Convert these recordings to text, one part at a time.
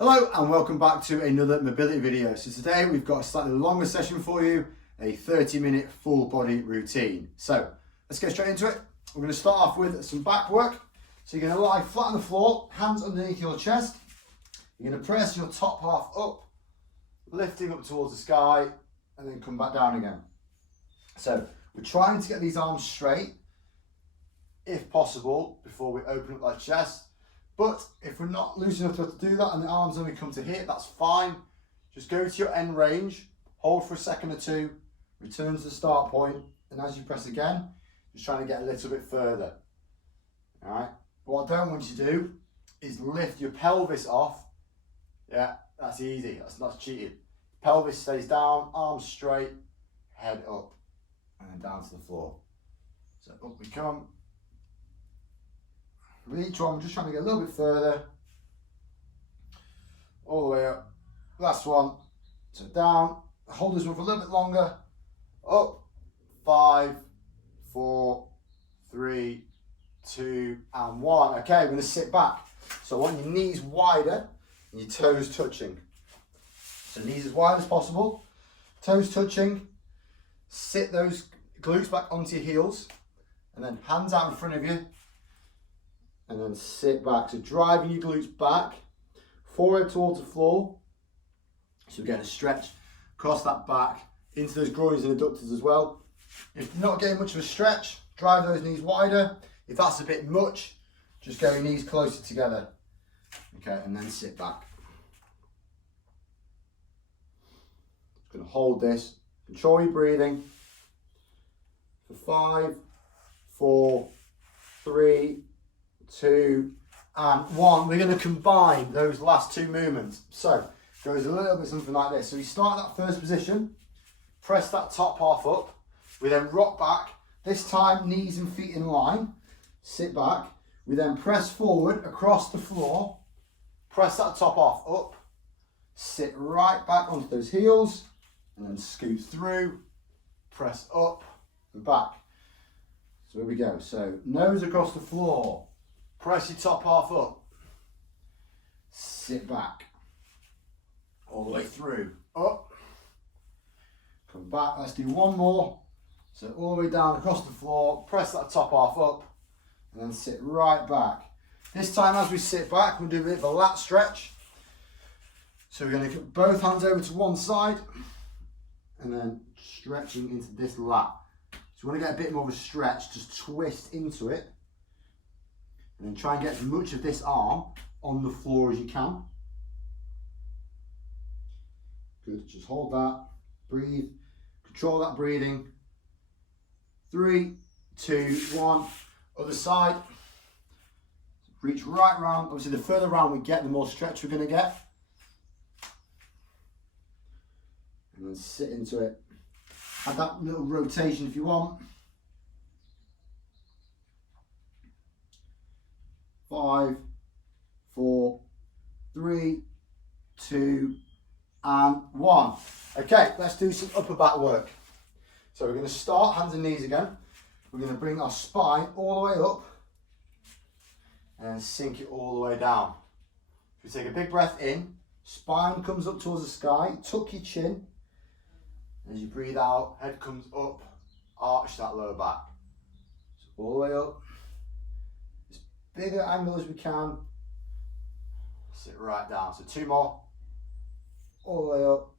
Hello and welcome back to another mobility video. So today we've got a slightly longer session for you, a 30-minute full body routine. So let's get straight into it. We're going to start off with some back work. So you're going to lie flat on the floor, hands underneath your chest. You're going to press your top half up, lifting up towards the sky, and then come back down again. So we're trying to get these arms straight, if possible, before we open up that chest. But if we're not loose enough to do that and the arms only come to here, that's fine. Just go to your end range, hold for a second or two, return to the start point, and as you press again, just trying to get a little bit further. All right. But what I don't want you to do is lift your pelvis off. Yeah, that's easy. That's not cheating. Pelvis stays down, arms straight, head up, and then down to the floor. So up we come. With each one, we're just trying to get a little bit further, all the way up. Last one, so down, hold this one for a little bit longer, up, 5, 4, 3, 2, and 1. Okay, we're gonna sit back. So I want your knees wider and your toes touching. So knees as wide as possible, toes touching, sit those glutes back onto your heels, and then hands out in front of you, and then sit back. So driving your glutes back, forehead towards the floor. So we're getting a stretch across that back, into those groins and adductors as well. If you're not getting much of a stretch, drive those knees wider. If that's a bit much, just get your knees closer together. Okay, and then sit back. Just gonna hold this, control your breathing. For 5, 4, 3, 2, and 1. We're going to combine those last two movements. So it goes a little bit something like this. So we start that first position, press that top half up. We then rock back. This time knees and feet in line. Sit back. We then press forward across the floor. Press that top half up. Sit right back onto those heels, and then scoot through. Press up and back. So here we go. So nose across the floor. Press your top half up, sit back, all the way through, up, come back, let's do one more. So all the way down across the floor, press that top half up, and then sit right back. This time as we sit back, we'll do a bit of a lat stretch. So we're going to put both hands over to one side, and then stretching into this lat. So you want to get a bit more of a stretch, just twist into it. And then try and get as much of this arm on the floor as you can. Good, just hold that, breathe, control that breathing. 3, 2, 1, other side. Reach right round. Obviously the further round we get, the more stretch we're gonna get. And then sit into it. Add that little rotation if you want. 5, 4, 3, 2, and 1. Okay, let's do some upper back work. So we're going to start hands and knees again. We're going to bring our spine all the way up and sink it all the way down. So we take a big breath in, spine comes up towards the sky, tuck your chin. As you breathe out, head comes up, arch that lower back. So all the way up. Bigger angle as we can. Sit right down. So 2 more. All the way up.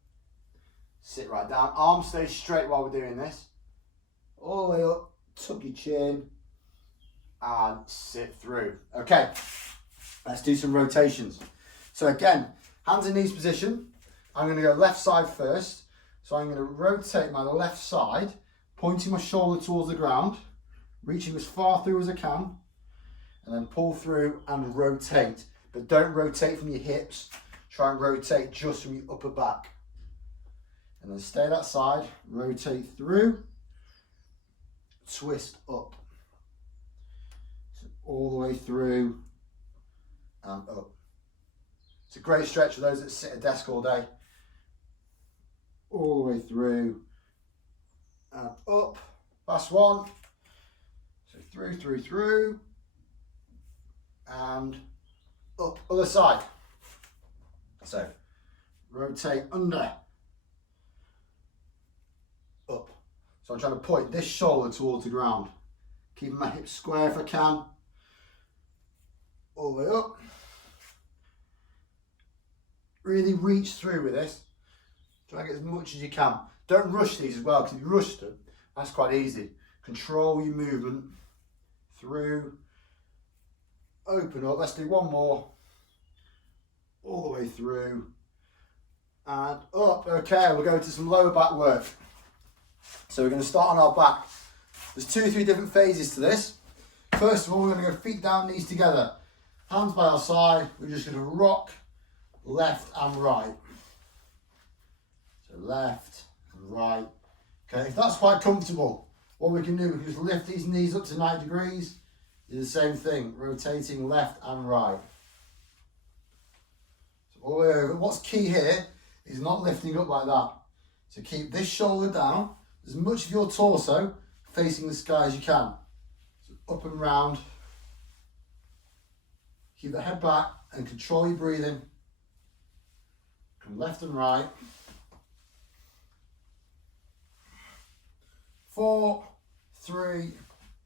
Sit right down. Arms stay straight while we're doing this. All the way up. Tuck your chin. And sit through. Okay. Let's do some rotations. So again, hands in knees position. I'm going to go left side first. So I'm going to rotate my left side, pointing my shoulder towards the ground, reaching as far through as I can. And then pull through and rotate. But don't rotate from your hips. Try and rotate just from your upper back. And then stay that side. Rotate through. Twist up. So all the way through and up. It's a great stretch for those that sit at a desk all day. All the way through and up. Last one. So through. And up, other side. So rotate under, up. So I'm trying to point this shoulder towards the ground. Keeping my hips square if I can. All the way up. Really reach through with this. Try and get as much as you can. Don't rush these as well, because if you rush them, that's quite easy. Control your movement through, open up. Let's do one more. All the way through and up. Okay, we'll go to some lower back work. So we're going to start on our back. There's 2 or 3 different phases to this. First of all, we're going to go feet down, knees together. Hands by our side. We're just going to rock left and right. So left and right. Okay, if that's quite comfortable, what we can do, we can just lift these knees up to 90 degrees. Do the same thing, rotating left and right. So all the way over. What's key here is not lifting up like that. So keep this shoulder down, as much of your torso facing the sky as you can. So up and round. Keep the head back and control your breathing. Come left and right. 4, 3,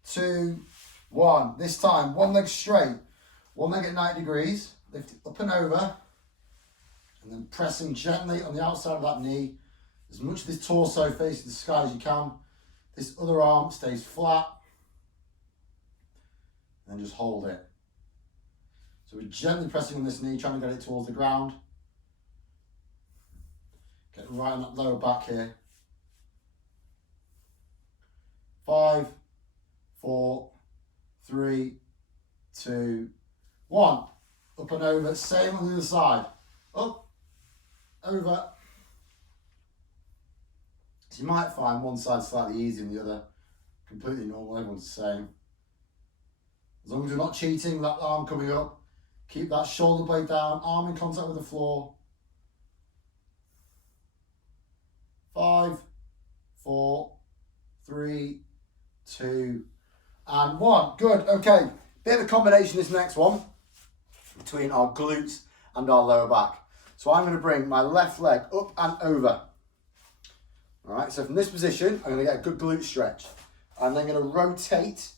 2, 1. This time, one leg straight, one leg at 90 degrees. Lift it up and over. And then pressing gently on the outside of that knee. As much of this torso facing the sky as you can. This other arm stays flat. And just hold it. So we're gently pressing on this knee, trying to get it towards the ground. Getting right on that lower back here. 5, 4, 3, 2, 1. Up and over, same on the other side. Up, over. So you might find one side slightly easier than the other. Completely normal, everyone's the same. As long as you're not cheating, that arm coming up. Keep that shoulder blade down, arm in contact with the floor. 5, 4, 3, 2, and 1. Good, okay. Bit of a combination this next one between our glutes and our lower back. So I'm going to bring my left leg up and over. All right, so from this position, I'm going to get a good glute stretch. I'm then going to rotate.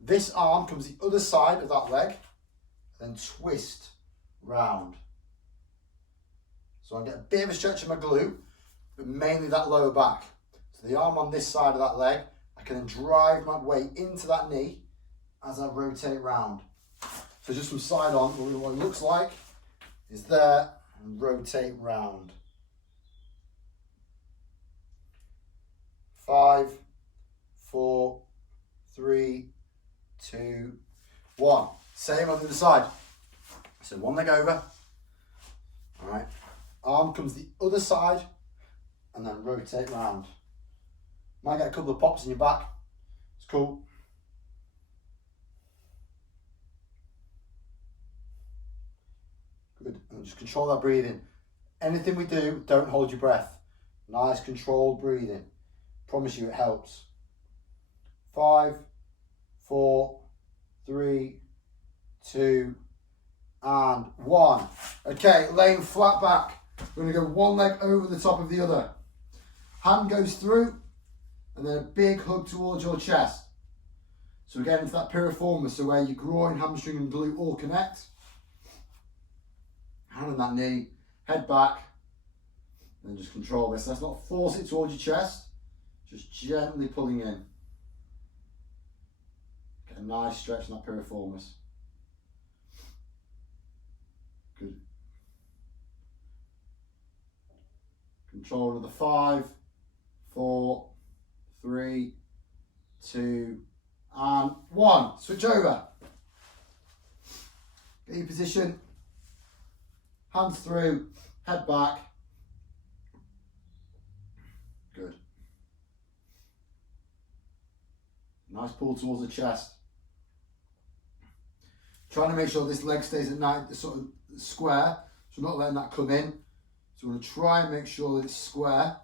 This arm comes the other side of that leg, then twist round. So I get a bit of a stretch of my glute, but mainly that lower back. So the arm on this side of that leg, I can then drive my weight into that knee as I rotate round. So just from side on, what it looks like is there, and rotate round. 5, 4, 3, 2, 1. Same on the other side. So one leg over. All right. Arm comes the other side and then rotate round. Might get a couple of pops in your back. It's cool. Good. And just control that breathing. Anything we do, don't hold your breath. Nice controlled breathing. Promise you it helps. 5, 4, 3, 2, and 1. Okay, laying flat back. We're going to go one leg over the top of the other. Hand goes through, and then a big hug towards your chest. So again, it's that piriformis, so where your groin, hamstring, and glute all connect. Hand on that knee, head back, and just control this. Let's not force it towards your chest, just gently pulling in. Get a nice stretch in that piriformis. Good. Control of the 5, 4, 3, 2, and 1. Switch over. Get your position. Hands through, head back. Good. Nice pull towards the chest. Trying to make sure this leg stays at night, sort of square, so not letting that come in. So we're going to try and make sure that it's square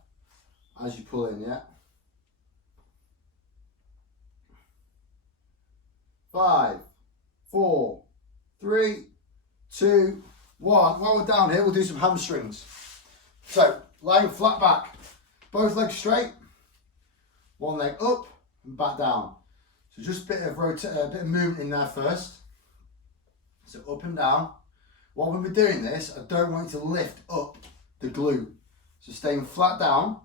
as you pull in, yeah? 5, 4, 3, 2, one. While we're down here, we'll do some hamstrings. So, lying flat back, both legs straight, one leg up and back down. So just a bit of movement in there first. So up and down. While we're doing this, I don't want you to lift up the glute. So staying flat down,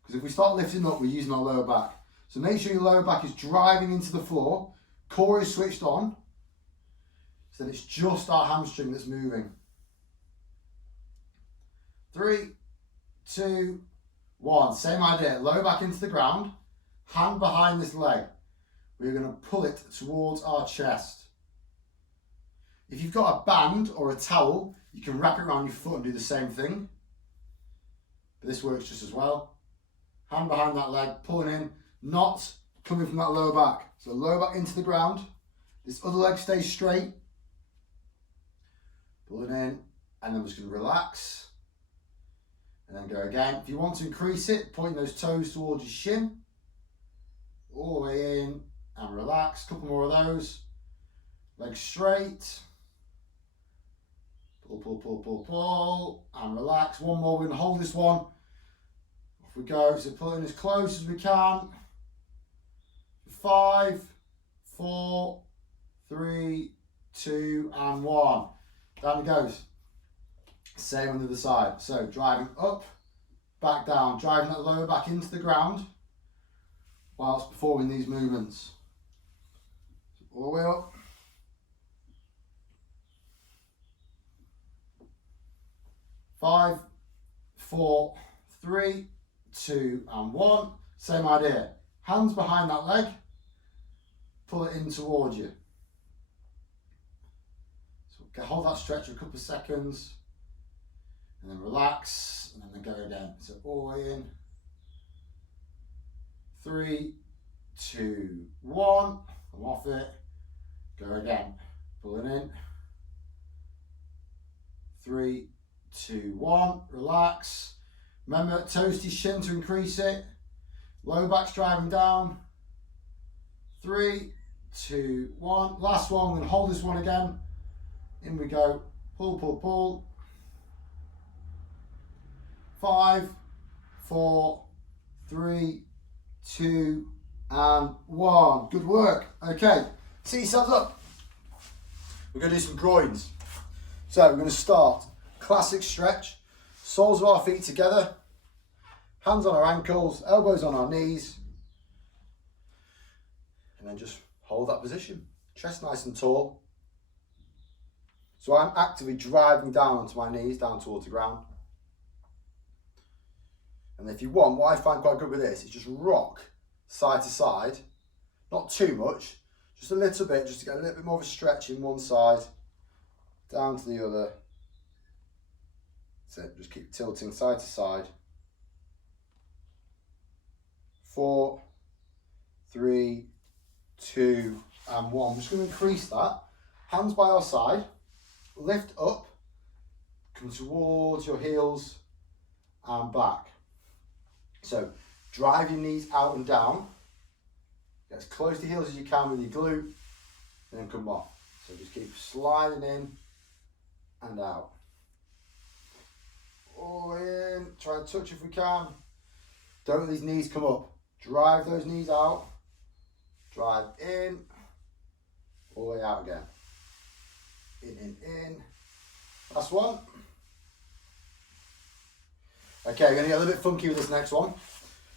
because if we start lifting up, we're using our lower back. So make sure your lower back is driving into the floor, core is switched on, so then it's just our hamstring that's moving. 3, 2, 1. Same idea, lower back into the ground, hand behind this leg. We're going to pull it towards our chest. If you've got a band or a towel, you can wrap it around your foot and do the same thing. But this works just as well. Hand behind that leg, pulling in, not coming from that lower back. So lower back into the ground. This other leg stays straight. Pulling in, and then we're just going to relax. And then go again. If you want to increase it, pointing those toes towards your shin. All the way in and relax. A couple more of those. Legs straight. Pull, pull, pull, pull, pull. And relax. One more. We're going to hold this one. Off we go. So pull in as close as we can. 5, 4, 3, 2, and 1. Down it goes. Same on the other side. So driving up, back down, driving that lower back into the ground whilst performing these movements. All the way up. 5, 4, 3, 2, and 1. Same idea. Hands behind that leg. Pull it in towards you. So hold that stretch for a couple of seconds. And then relax. And then go again. So all the way in. 3, 2, 1. I'm off it. Go again. Pulling in. 3, 2, 1. Relax. Remember, toes to shin to increase it. Low back's driving down. 3, 2, 1. Last one. We're going to hold this one again. In we go. Pull, pull, pull. 5, 4, 3, 2, and 1. Good work. Okay. Set yourselves up. We're going to do some groins. So we're going to start. Classic stretch. Soles of our feet together. Hands on our ankles. Elbows on our knees. And then just hold that position. Chest nice and tall. So I'm actively driving down onto my knees, down towards the ground. And if you want, what I find quite good with this is just rock side to side. Not too much, just a little bit, just to get a little bit more of a stretch in one side, down to the other. So just keep tilting side to side. 4, 3, 2, and 1. I'm just going to increase that. Hands by our side. Lift up. Come towards your heels and back. So drive your knees out and down. Get as close to heels as you can with your glute. And then come off. So just keep sliding in and out. All the way in. Try and touch if we can. Don't let these knees come up. Drive those knees out. Drive in. All the way out again. In. Last one. Okay, we're going to get a little bit funky with this next one.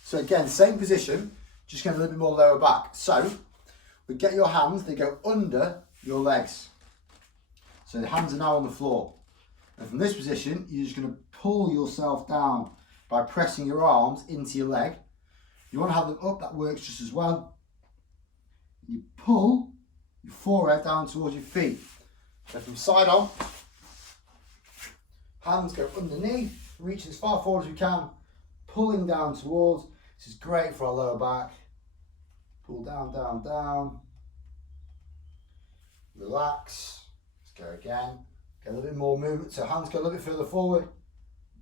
So again, same position, just get a little bit more lower back. So we get your hands, they go under your legs. So the hands are now on the floor. And from this position, you're just going to pull yourself down by pressing your arms into your leg. You want to have them up, that works just as well. You pull your forehead down towards your feet. So from side on, hands go underneath, reach as far forward as we can, pulling down towards. This is great for our lower back. Pull down, down, down. Relax. Let's go again. Get a little bit more movement. So hands go a little bit further forward.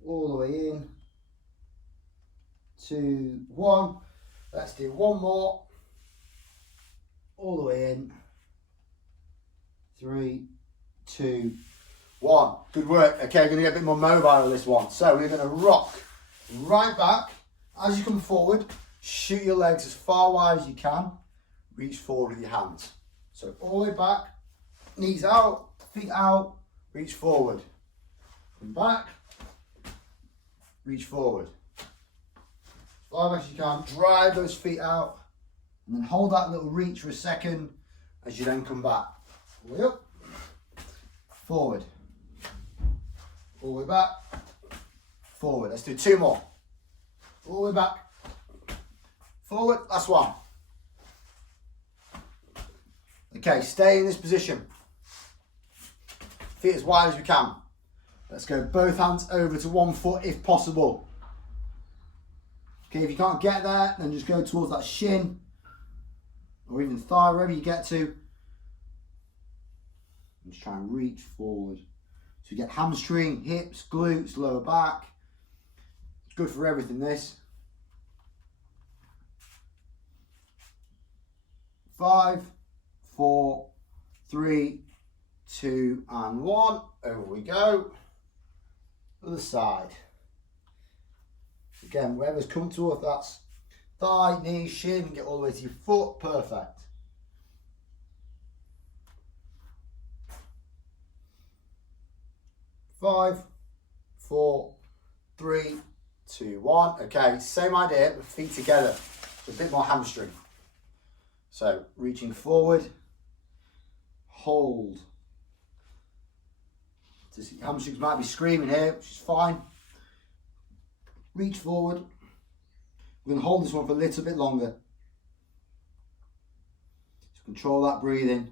All the way in. 2, 1. Let's do one more. All the way in. 3, 2, 1. Good work. Okay, we're going to get a bit more mobile with this one. So we're going to rock right back. As you come forward, shoot your legs as far wide as you can. Reach forward with your hands. So all the way back, knees out, feet out, reach forward. Come back, reach forward. As far back as you can, drive those feet out, and then hold that little reach for a second as you then come back. All the way up, forward. All the way back, forward. Let's do 2 more. All the way back, forward, last one. Okay, stay in this position. Feet as wide as we can. Let's go both hands over to one foot if possible. Okay, if you can't get there, then just go towards that shin or even thigh, wherever you get to. And just try and reach forward. So you get hamstring, hips, glutes, lower back. It's good for everything, this. 5, 4, 3, 2, and 1. Over we go. Other side. Again, wherever's comfortable, if that's thigh, knee, shin, get all the way to your foot. Perfect. Five, 4, 3, 2, 1. Okay, same idea, but feet together. So a bit more hamstring. So reaching forward, hold. Hamstrings might be screaming here, which is fine. Reach forward. We're going to hold this one for a little bit longer. Just control that breathing.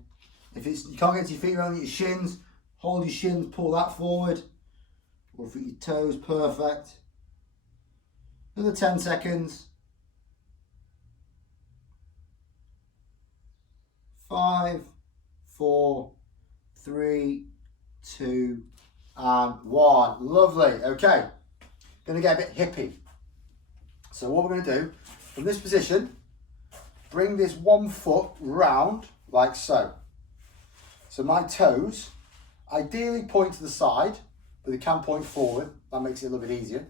If you can't get your feet around your shins, hold your shins, pull that forward. Or for your toes, perfect. Another 10 seconds. 5, 4, 3, 2, and 1. Lovely. Okay. Going to get a bit hippie. So what we're going to do, from this position, bring this one foot round like so. So my toes ideally point to the side, but they can point forward. That makes it a little bit easier.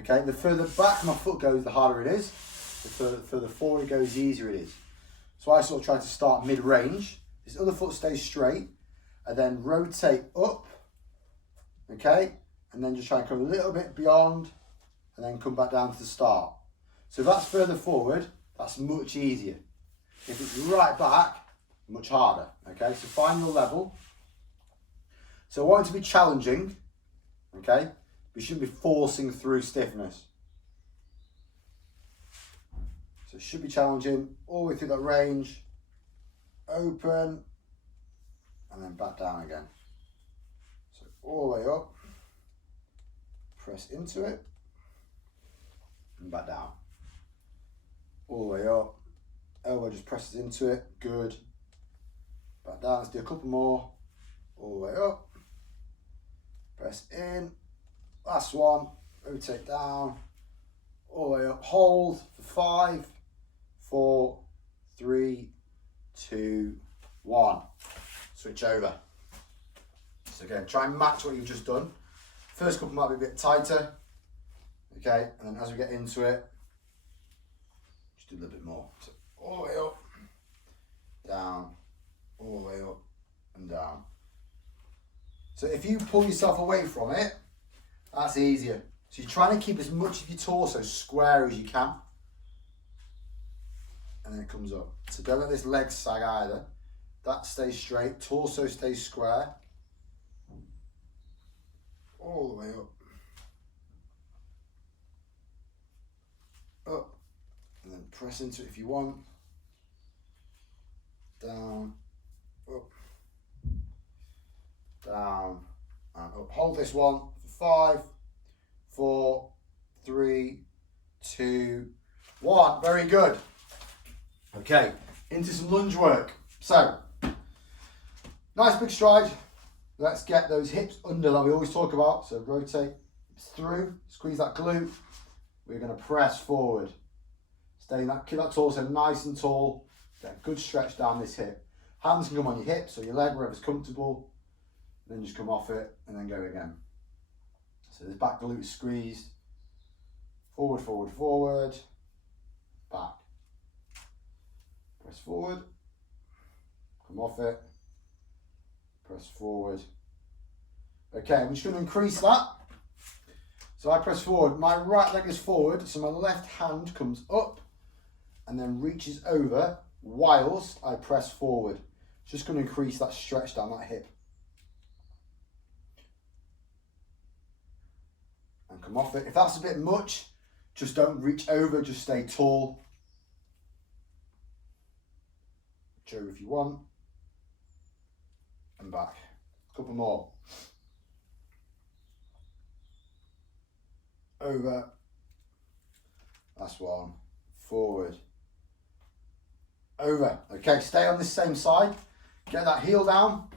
Okay, the further back my foot goes, the harder it is. The further forward it goes, the easier it is. So I sort of try to start mid-range. This other foot stays straight, and then rotate up, okay? And then just try and come a little bit beyond, and then come back down to the start. So if that's further forward, that's much easier. If it's right back, much harder, okay? So find your level. So I want it to be challenging, okay? We shouldn't be forcing through stiffness. So it should be challenging, all the way through that range, open, and then back down again. So all the way up, press into it, and back down. All the way up, elbow just presses into it, good. Back down, let's do a couple more. All the way up, press in, last one, rotate down, all the way up, hold for 5, 4, 3, 2, 1. Switch over. So again, try and match what you've just done. First couple might be a bit tighter. Okay, and then as we get into it, just do a little bit more. So all the way up, down, all the way up and down. So if you pull yourself away from it, that's easier. So you're trying to keep as much of your torso square as you can. And then it comes up. So don't let this leg sag either. That stays straight, torso stays square. All the way up. Up. And then press into it if you want. Down, up, down, and up. Hold this one for 5, 4, 3, 2, 1. Very good. Okay, into some lunge work. So, nice big stride. Let's get those hips under that we always talk about. So rotate through, squeeze that glute. We're going to press forward. Stay in that, keep that torso nice and tall. Get a good stretch down this hip. Hands can come on your hips or your leg, wherever's comfortable. then just come off it and then go again. So this back glute is squeezed, forward, forward, forward, back. Press forward, come off it, press forward. Okay, I'm just going to increase that. So I press forward, my right leg is forward, so my left hand comes up and then reaches over whilst I press forward. Just going to increase that stretch down that hip. And come off it. If that's a bit much, just don't reach over, just stay tall. Reach over if you want. And back. A couple more. Over. That's one. Forward. Over. Okay, stay on this same side. Get that heel down.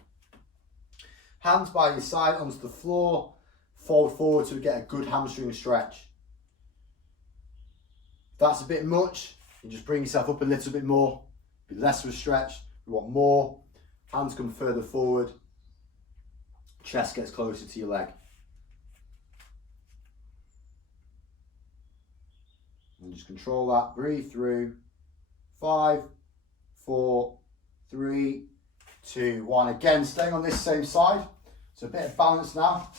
Hands by your side onto the floor. Fold forward so we get a good hamstring stretch. If that's a bit much, you just bring yourself up a little bit more. Be less of a stretch. We want more. Hands come further forward. Chest gets closer to your leg. And just control that. Breathe through. 5, 4, 3, 2, 1. Again, staying on this same side. So a bit of balance now.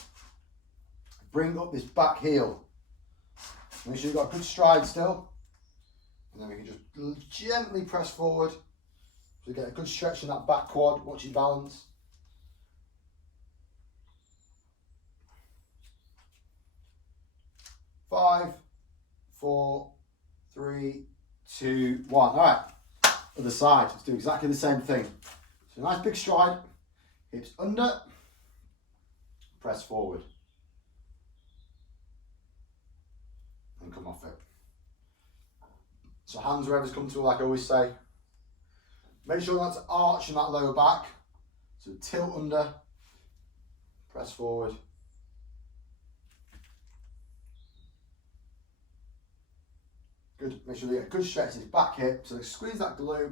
Bring up this back heel. Make sure you've got a good stride still. And then we can just gently press forward. So we get a good stretch in that back quad. Watch your balance. Five, 4, 3, 2, 1. All right, other side. Let's do exactly the same thing. So nice big stride, hips under, press forward, and come off it. So hands wherever's comfortable, like I always say. Make sure not to arch in that lower back. So tilt under, press forward. Good. Make sure you get a good stretch in his back hip. So squeeze that glute.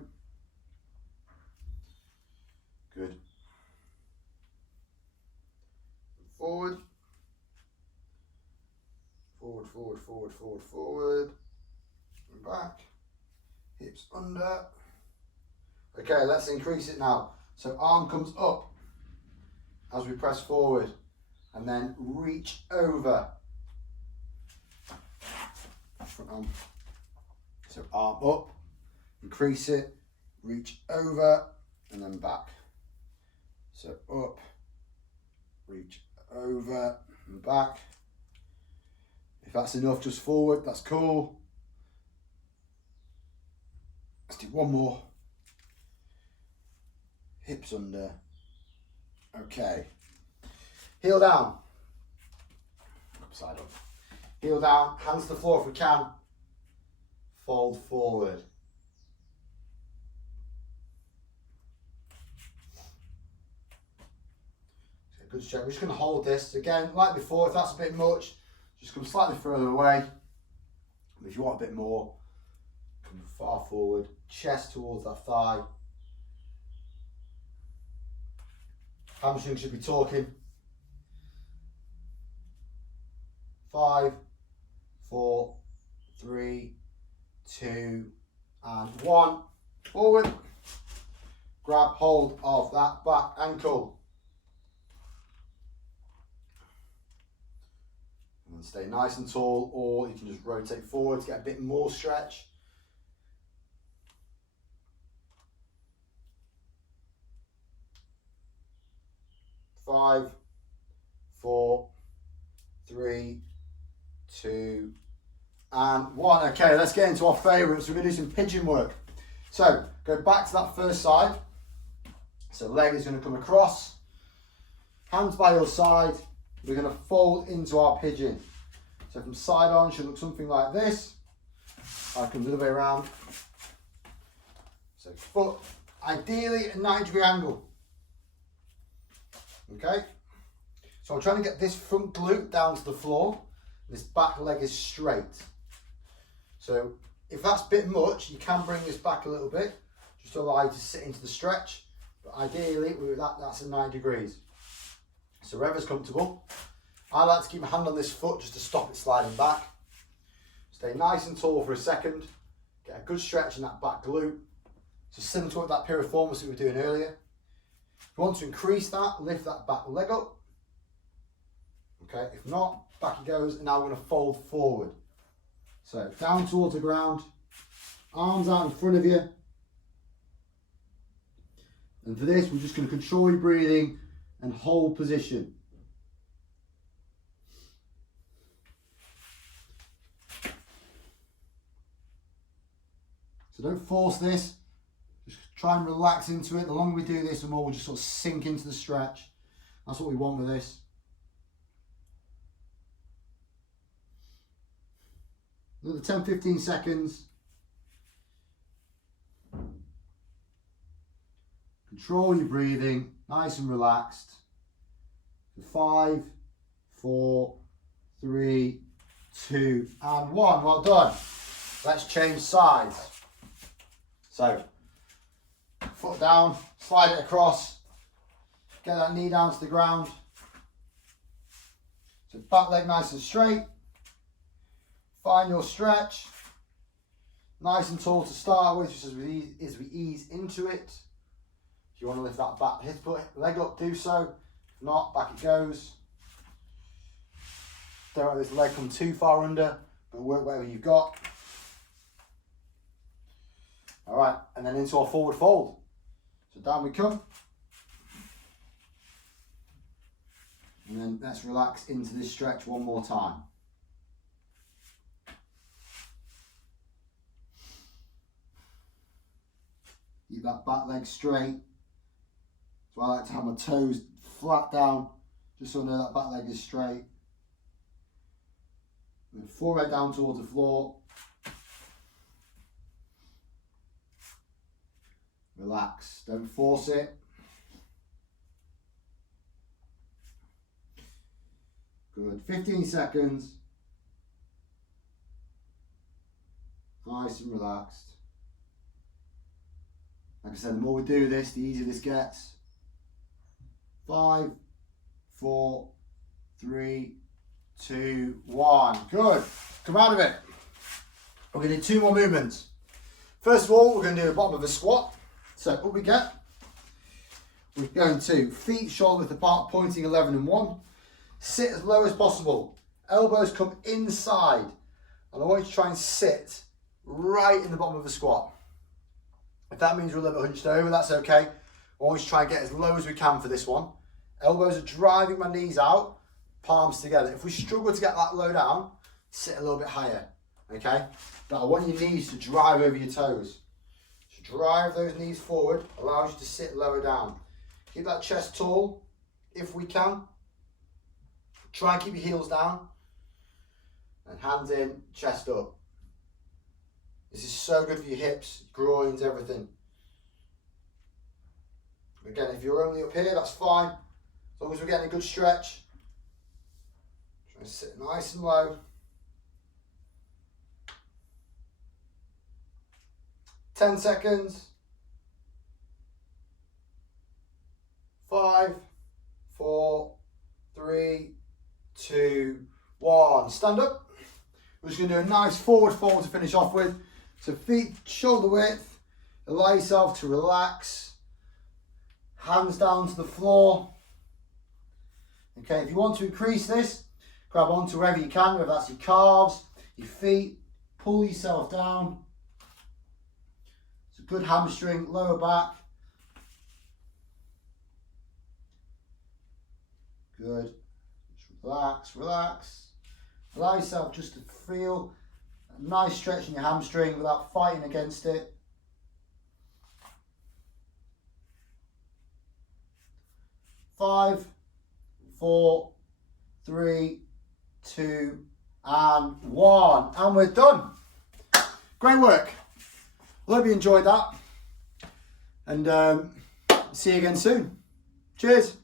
Good. Forward. Forward, forward, forward, forward, forward. And back. Hips under. Okay, let's increase it now. So arm comes up as we press forward and then reach over. Front arm. So arm up, increase it, reach over, and then back. So up, reach over, and back. If that's enough, just forward, that's cool. Let's do one more. Hips under. Okay. Heel down. Upside up. Heel down, hands to the floor if we can. Fold forward. Good stretch. We're just going to hold this. Again, like before, if that's a bit much, just come slightly further away. If you want a bit more, come far forward. Chest towards that thigh. Hamstring should be talking. 5, 4, 3, 2, and 1. Forward. Grab hold of that back ankle. And stay nice and tall, or you can just rotate forward to get a bit more stretch. Five, 4, 3, 2, and 1. Okay, let's get into our favourites. We're going to do some pigeon work. So, go back to that first side. So, leg is going to come across. Hands by your side. We're going to fold into our pigeon. So, from side on, should look something like this. I come the other way around. So, foot, ideally a 90-degree angle. Okay. So, I'm trying to get this front glute down to the floor. This back leg is straight. So if that's a bit much, you can bring this back a little bit, just to allow you to sit into the stretch. But ideally, that's at 9 degrees. So wherever's comfortable. I like to keep my hand on this foot just to stop it sliding back. Stay nice and tall for a second. Get a good stretch in that back glute. So similar to that piriformis that we were doing earlier. If you want to increase that, lift that back leg up. Okay, if not, back it goes, and now we're going to fold forward. So down towards the ground, arms out in front of you. And for this, we're just going to control your breathing and hold position. So don't force this, just try and relax into it. The longer we do this, the more we'll just sort of sink into the stretch. That's what we want with this. Another 10-15 seconds. Control your breathing, nice and relaxed. 5, 4, 3, 2, and 1. Well done. Let's change sides. So, foot down, slide it across, get that knee down to the ground. So back leg nice and straight. Find your stretch. Nice and tall to start with, just as we ease into it. If you want to lift that back hip leg up, do so. If not, back it goes. Don't let this leg come too far under, but work whatever you've got. All right, and then into our forward fold. So down we come. And then let's relax into this stretch one more time. Keep that back leg straight. So I like to have my toes flat down, just so I know that back leg is straight. And then forehead down towards the floor. Relax, don't force it. Good, 15 seconds. Nice and relaxed. Like I said, the more we do this, the easier this gets. 5, 4, 3, 2, 1. Good. Come out of it. We're going to do 2 more movements. First of all, we're going to do the bottom of a squat. So what we get, we're going to feet shoulder width apart, pointing 11 and 1. Sit as low as possible. Elbows come inside. And I want you to try and sit right in the bottom of the squat. If that means we're a little bit hunched over, that's okay. I want you to try and get as low as we can for this one. Elbows are driving my knees out, palms together. If we struggle to get that low down, sit a little bit higher, okay? But I want your knees to drive over your toes. So drive those knees forward, allows you to sit lower down. Keep that chest tall, if we can. Try and keep your heels down. And hands in, chest up. This is so good for your hips, groins, everything. Again, if you're only up here, that's fine. As long as we're getting a good stretch. Try and sit nice and low. 10 seconds. 5, 4, 3, 2, 1. Stand up. We're just going to do a nice forward fold to finish off with. So feet shoulder width. Allow yourself to relax. Hands down to the floor. Okay, if you want to increase this, grab onto wherever you can, whether that's your calves, your feet. Pull yourself down. It's a good hamstring, lower back. Good. Just relax, relax. Allow yourself just to feel a nice stretch in your hamstring without fighting against it. Five, 4, 3, 2, and 1. And we're done. Great work. I hope you enjoyed that. And see you again soon. Cheers.